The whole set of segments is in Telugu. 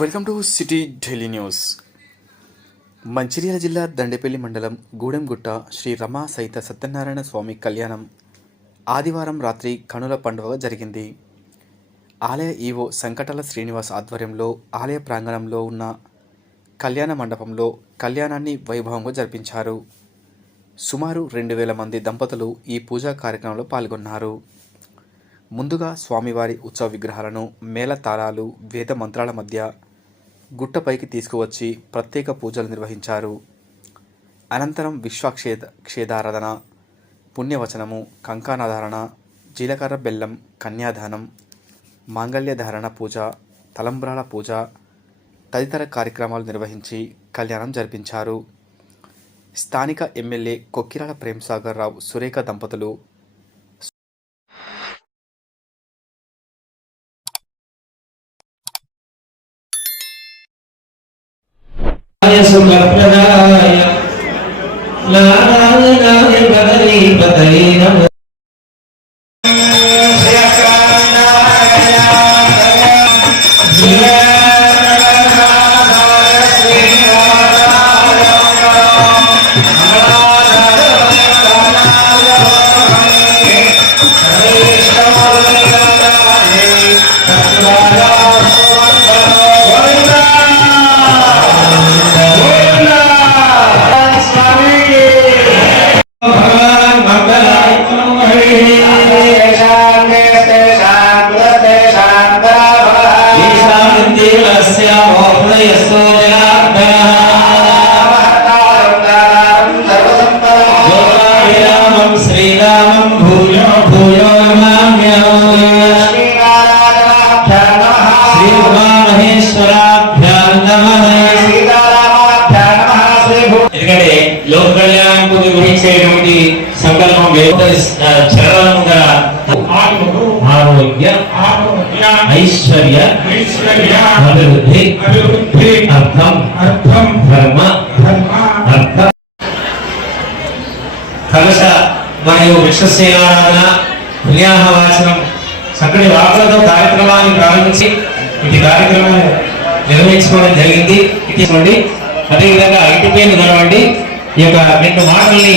Welcome to city Delhi news. Mancherial జిల్లా దండేపల్లి మండలం గూడెంగుట్ట శ్రీ రమా సహిత సత్యనారాయణ స్వామి కళ్యాణం ఆదివారం రాత్రి కనుల పండుగ జరిగింది. ఆలయ ఈవో సంకటాల శ్రీనివాస్ ఆధ్వర్యంలో ఆలయ ప్రాంగణంలో ఉన్న కళ్యాణ మండపంలో కళ్యాణాన్ని వైభవంగా జరిపించారు. సుమారు రెండు వేల మంది దంపతులు ఈ పూజా కార్యక్రమంలో పాల్గొన్నారు. ముందుగా స్వామివారి ఉత్సవ విగ్రహాలను మేళ తాళాలు వేద మంత్రాల మధ్య గుట్టపైకి తీసుకువచ్చి ప్రత్యేక పూజలు నిర్వహించారు. అనంతరం విశ్వక్షేద క్షేదారాధన పుణ్యవచనము కంకానాధారణ జీలకర్ర బెల్లం కన్యాదానం మాంగళ్యధారణ పూజ తలంబ్రాల పూజ తదితర కార్యక్రమాలు నిర్వహించి కళ్యాణం జరిపించారు. స్థానిక ఎమ్మెల్యే కొక్కిరాల ప్రేమ్సాగర్ రావు సురేఖ దంపతులు సంకల్పం వేద చరణము గల ఆరోగ్య ఐశ్వర్య అభివృద్ధి అర్థం ధర్మ అర్థ. కలశ మరియు వృక్షసేనారాధన పుణ్యాహవాచనం చక్కటి వార్తలతో కార్యక్రమాన్ని ప్రారంభించి ఇటు కార్యక్రమాన్ని నిర్వహించుకోవడం జరిగింది. ఇటువంటి అదేవిధంగా ఇంటి పేరు కలవండి. ఈ యొక్క రెండు మాటల్ని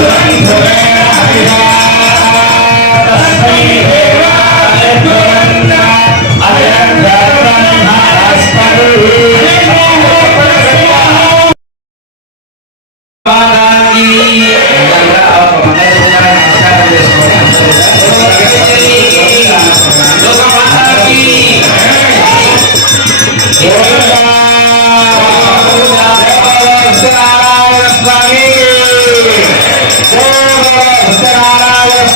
Hare Hare Hare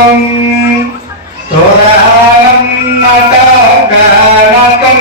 పూర్వం తోరణం నట గణకం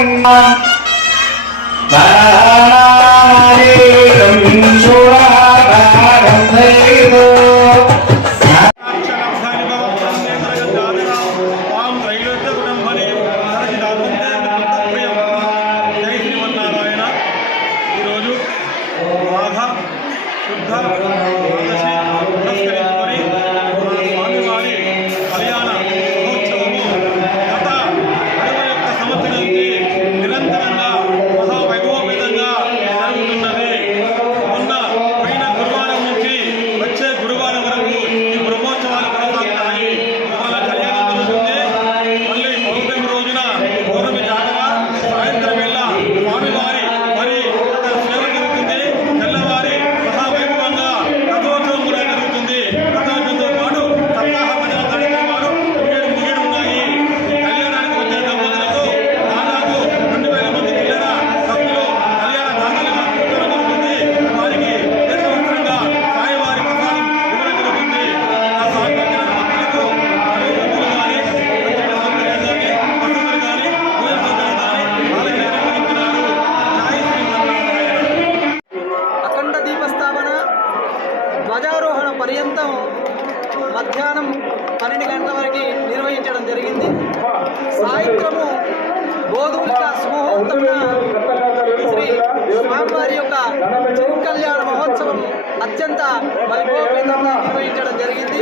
అత్యంత వైభవపేతంగా నిర్వహించడం జరిగింది.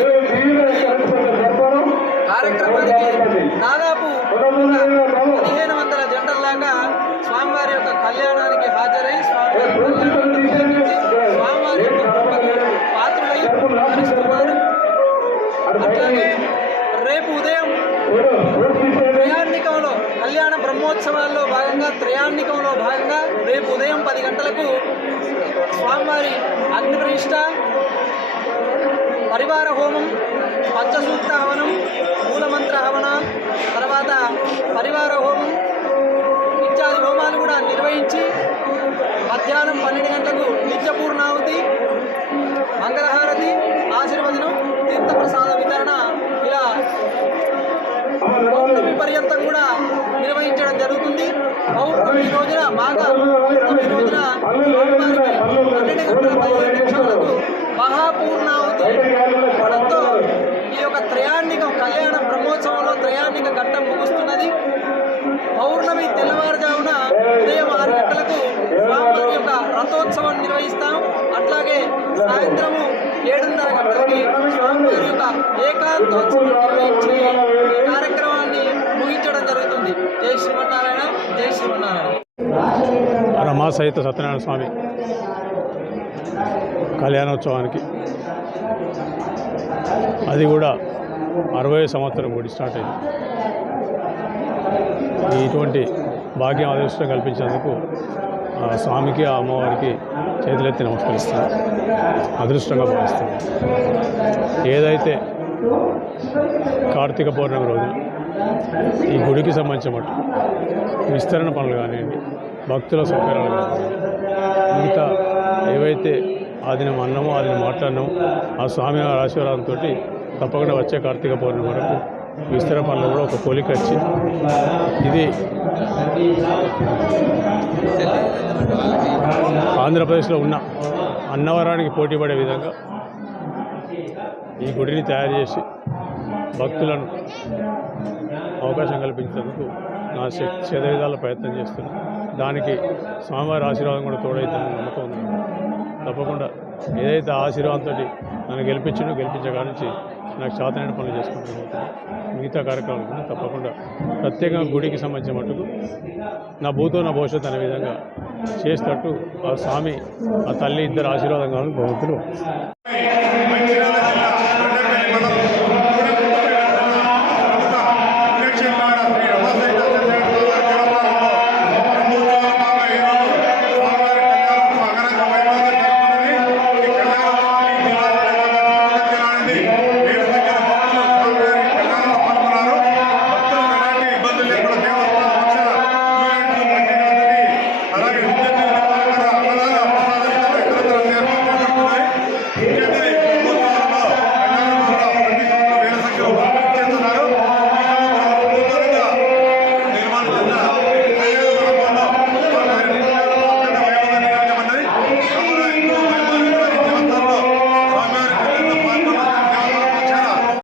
కార్యక్రమానికి దాదాపు పదిహేను వందల జంటల్లాగా స్వామివారి యొక్క కళ్యాణానికి హాజరై స్వామివారి పాత్రులై హరిస్తున్నారు అట్లాగే రేపు ఉదయం త్రయాన్నికంలో కళ్యాణ బ్రహ్మోత్సవాల్లో భాగంగా త్రయాన్నికంలో భాగంగా రేపు ఉదయం పది గంటలకు స్వామివారి అగ్ని ప్రతిష్ట పరివార హోమం పంచసూక్త హవనం మూలమంత్ర హవన తర్వాత పరివార హోమం ఇత్యాది హోమాలు కూడా నిర్వహించి మధ్యాహ్నం పన్నెండు గంటలకు నిత్యపూర్ణాహుతి మంగళహారతి ఆశీర్వచనం తీర్థప్రసాద వితరణ ఇలా పౌర్ణమి పర్యంతం కూడా నిర్వహించడం జరుగుతుంది. పౌర్ణమి రోజున మాఘ పౌర్ణమి రోజున స్వామివారికి ఇవ్వడంతో ఈ యొక్క త్రయాణికం కళ్యాణ బ్రహ్మోత్సవంలో త్రయాణిక ఘట్టం ముగుస్తున్నది. పౌర్ణమి తెల్లవారుజామున ఉదయం ఆరు గంటలకు స్వామివారి యొక్క రథోత్సవం నిర్వహిస్తాం. అట్లాగే సాయంత్రము ఏడున్నర గంటలకి స్వామివారి యొక్క ఏకాంతోత్సవం నిర్వహించి ఈ కార్యక్రమాన్ని ముగించడం జరుగుతుంది. జై శ్రీమన్నారాయణ జై శ్రీమన్నారాయణ. రమా సహిత సత్యనారాయణ స్వామి. కళ్యాణోత్సవానికి. అది కూడా అరవై సంవత్సరం గుడి స్టార్ట్ అయింది. ఇటువంటి భాగ్యం అదృష్టం కల్పించినందుకు ఆ స్వామికి ఆ అమ్మవారికి చేతులెత్తి నమస్కరిస్తాను అదృష్టంగా భావిస్తాను ఏదైతే కార్తీక పౌర్ణమి రోజున ఈ గుడికి సంబంధించిన మటు విస్తరణ పనులు కానివ్వండి భక్తుల సౌకర్యాలు కానివ్వండి మిగతా ఏవైతే ఆదిన దినం అన్నమో ఆ దినం మాట్లాడినామో ఆ స్వామి ఆశీర్వాదంతో తప్పకుండా వచ్చే కార్తీక పౌర్ణమి వరకు విస్తర పనులు కూడా ఒక పోలిక వచ్చి ఇది ఆంధ్రప్రదేశ్లో ఉన్న అన్నవరానికి పోటీ పడే విధంగా ఈ గుడిని తయారు చేసి భక్తులను అవకాశం కల్పించేందుకు నా శక్తి శతవిధాల ప్రయత్నం చేస్తున్నాను. దానికి స్వామివారి ఆశీర్వాదం కూడా తోడైతుందని నమ్మకం ఉంది. తప్పకుండా. ఏదైతే ఆశీర్వాదంతో నన్ను గెలిపించడో గెలిపించగా నుంచి నాకు శాతనైన పనులు చేసుకుంటూ మిగతా కార్యక్రమాలు కూడా తప్పకుండా. ప్రత్యేకంగా గుడికి సంబంధించిన మటుకు నా భూతో నా భవిష్యత్తు అనే విధంగా చేసేటట్టు ఆ స్వామి ఆ తల్లి ఇద్దరు ఆశీర్వాదం కావాలని భగవంతులు